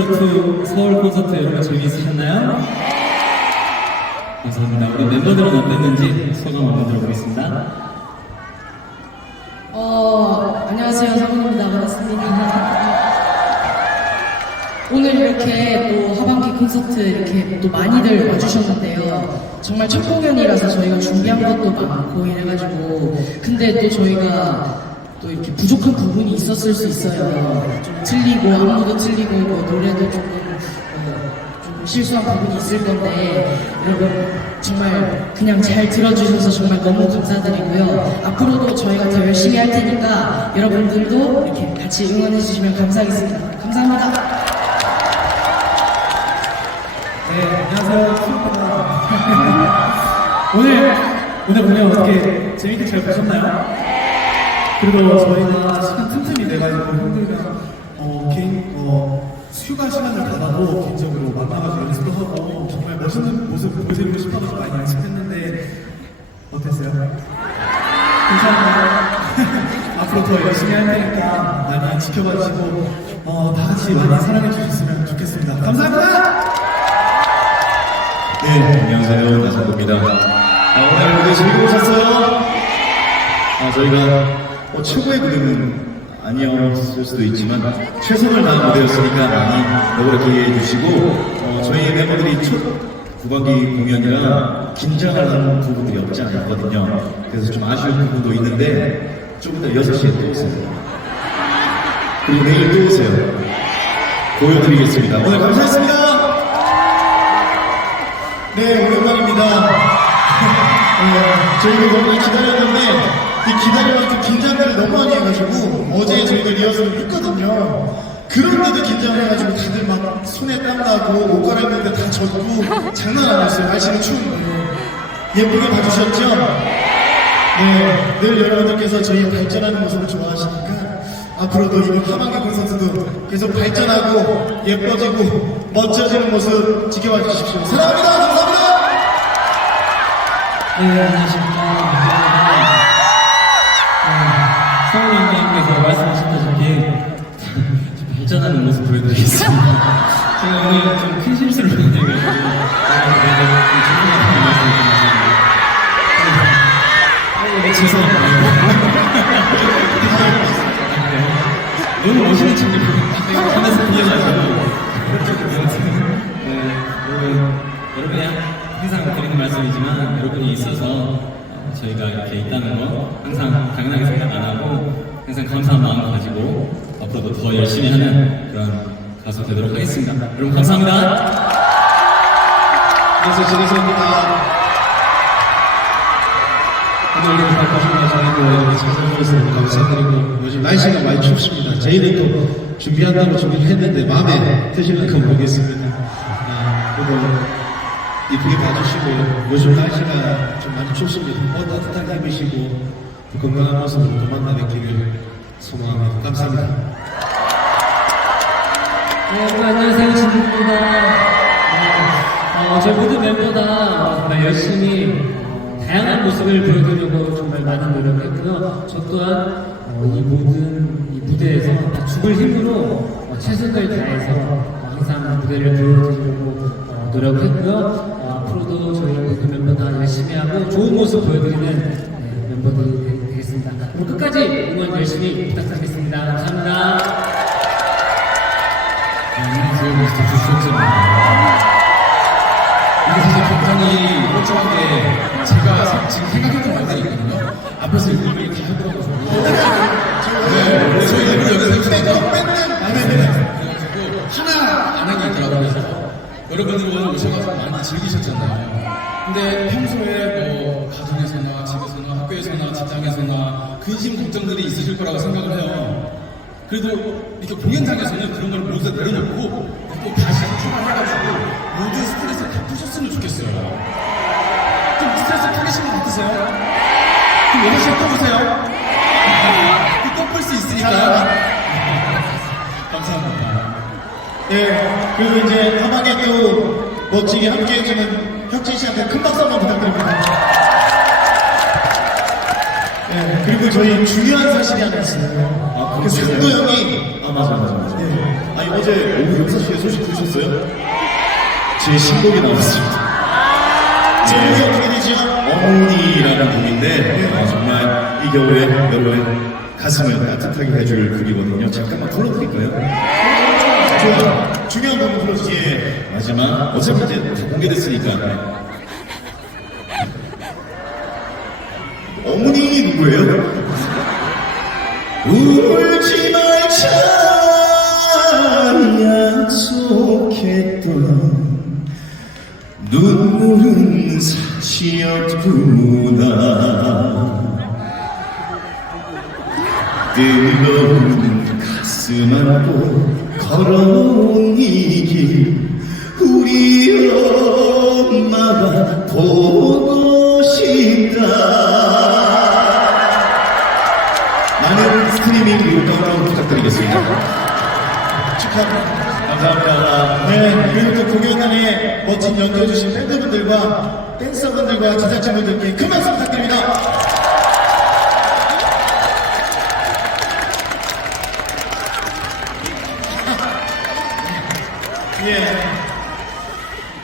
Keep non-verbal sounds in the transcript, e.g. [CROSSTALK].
서울 콘서트 여러분 재미있으셨나요? 감사합니다. 우리 멤버들은 어땠는지 소감 한번 들어보겠습니다. 어, 안녕하세요. 성훈입니다. 반갑습니다. 오늘 이렇게 또 하반기 콘서트 이렇게 또 많이들 와주셨는데요. 정말 첫 공연이라서 저희가 준비한 것도 많고 이래가지고 근데 또 저희가 또 이렇게 부족한 부분이 있었을 수 있어요. 좀 틀리고 안무도 틀리고 뭐 노래도 조금 어, 좀 실수한 부분이 있을 건데 여러분 정말 그냥 잘 들어주셔서 정말 너무 감사드리고요. 앞으로도 저희가 더 열심히 할 테니까 여러분들도 이렇게 같이 응원해 주시면 감사하겠습니다. 감사합니다. 네, 안녕하세요. [LAUGHS] 오늘, 오늘 공연 어떻게 재밌게 잘 보셨나요? 그리고 저희가 시간 틈틈이 내가지고 형들이랑 어, 개인, 어, 휴가 시간을 받아도 개인적으로 만나가지고 연습도 하고 정말 멋있는 모습 보여드리고 싶어서 많이 연습했는데 어땠어요? 괜찮아요? [LAUGHS] 앞으로 더 열심히 할 테니까 많이 지켜봐 주시고 어, 다 같이 많이 사랑해 주셨으면 좋겠습니다. 감사합니다! 네, 안녕하세요. 나성도입니다. 아, 오늘 무대 즐기고 오셨어요? 아, 저희가 뭐 최고의 무대는 아니었을 수도 있지만 최선을 다한 무대였으니까 많이 너그럽게 이해해 주시고 어, 저희 멤버들이 첫 후반기 공연이라 긴장을 하는 부분들이 없지 않았거든요. 그래서 좀 아쉬운 부분도 있는데 조금 더 6시에 또 오세요. 그리고 내일 또 오세요. 보여드리겠습니다. 오늘 감사했습니다. 네, 오랜만입니다. 어, [LAUGHS] 저희도 정말 기다렸는데, 이 기다려가지고 긴장을 너무 많이 해가지고, 어제 저희가 리허설을 했거든요. 그런데도 긴장을 해가지고 다들 막 손에 땀 나고, 옷 갈아입는데 다 젖고, 장난 아니었어요. 날씨는 추운데. 예쁘게 봐주셨죠? 네, 늘 여러분들께서 저희 발전하는 모습을 좋아하시니까, 앞으로도 이번 하반기 콘서트도 계속 발전하고, 예뻐지고, 멋져지는 모습 지켜봐 주십시오. 사랑합니다! 감사합니다! 네, 안녕하십니까. 성우 형님께서 말씀하셨다시피 좀 발전하는 모습 보여드리겠습니다. 제가 오늘 좀 큰 실수를 죄송하다는 말씀을 드리겠습니다. 네, 죄송합니다. 너무 멋있는 친구 하면서 네, 여러분이 항상 드리는 말씀이지만 여러분이 있어서 어, 저희가 이렇게 있다는 거 항상 당연하게 생각 안 하고 항상 감사한 마음 가지고 앞으로도 더 열심히 하는 그런 가수 되도록 하겠습니다. 여러분 감사합니다. 그래서 지내십니다. 오늘 이렇게 바꿔주셔서 저희도 찾아주셔서 감사드리고 요즘 날씨가 많이 춥습니다. 저희는 또 준비한다고 준비를 했는데 마음에 드실까 모르겠습니다. 아, 그리고 이쁘게 봐주시고요. 요즘 날씨가 좀 많이 춥습니다. 옷 따뜻하게 입으시고 또 건강한 모습으로 또 만나 뵙기를 소망합니다. 감사합니다. 네, 여러분 안녕하세요. 진입니다. 어, 저희 모든 멤버다 정말 열심히 어, 다양한 모습을 보여드리려고 정말 많은 노력했고요. 저 또한 어, 이 모든 이 무대에서 다 죽을 힘으로 어, 최선을 다해서 어, 항상 무대를 보여드리려고 어, 노력했고요. 어, 앞으로도 저희 모든 멤버 다 열심히 하고 좋은 모습 보여드리는 네, 멤버들 되겠습니다. 그럼 끝까지 응원 열심히 부탁드리겠습니다. 감사합니다. 안녕하세요, 미스터 주셨습니다. 이게 사실 굉장히 홀쭉한 게 제가 사- 지금 생각했던 말들이 있거든요. 앞에서 일일이 다 해보라고. 네, 저희 일부 여기서 했으니까 그래가지고 하나 안 한 게 있더라고요. 그래서 여러분들 오늘 오셔가지고 많이 즐기셨잖아요. 근데 평소에 뭐 가정에서나 집에서나 학교에서나 직장에서나 근심 걱정들이 있으실 거라고 생각을 해요. 그래도 이렇게 공연장에서는 그런 걸 모두 다 내려놓고 또 다시 출발해가지고 모든 스트레스를 다 푸셨으면 좋겠어요. 좀 스트레스 풀리신 것 같으세요? 그럼 여섯 시에 또 오세요. 또풀 수 있으니까. 감사합니다. 네, 그리고 이제 하반기에 또 멋지게 함께 해주는 혁진 씨한테 큰 박수 한번 부탁드립니다. 네, 그리고 저희 중요한 사실이 하나 있어요. 아, 그 상도 형이 아 맞아 맞아 맞아. 아니 어제 오후 6시에 소식 들으셨어요? 제 신곡이 나왔습니다. 제목이 어떻게 되죠? 어머니라는 곡인데 어, 정말 이 겨울에 여러분의 가슴을 따뜻하게 해줄 곡이거든요. 잠깐만 불러드릴까요? 좋아. 중요한 부분 불러주세요. 예, 마지막 어차피 이제 다 공개됐으니까. 어머니 누구예요? 울지 말자 약속했던 눈물은 사치였구나 뜨거운 가슴 안고 걸어온 이 길 우리 엄마가 보고 싶다. 많은 스트리밍 다운로드 부탁드리겠습니다. 축하합니다. 감사합니다. 네 그리고 또 공연단에 멋진 연주해주신 밴드분들과 댄서분들과 제작진분들께 큰 박수 부탁드립니다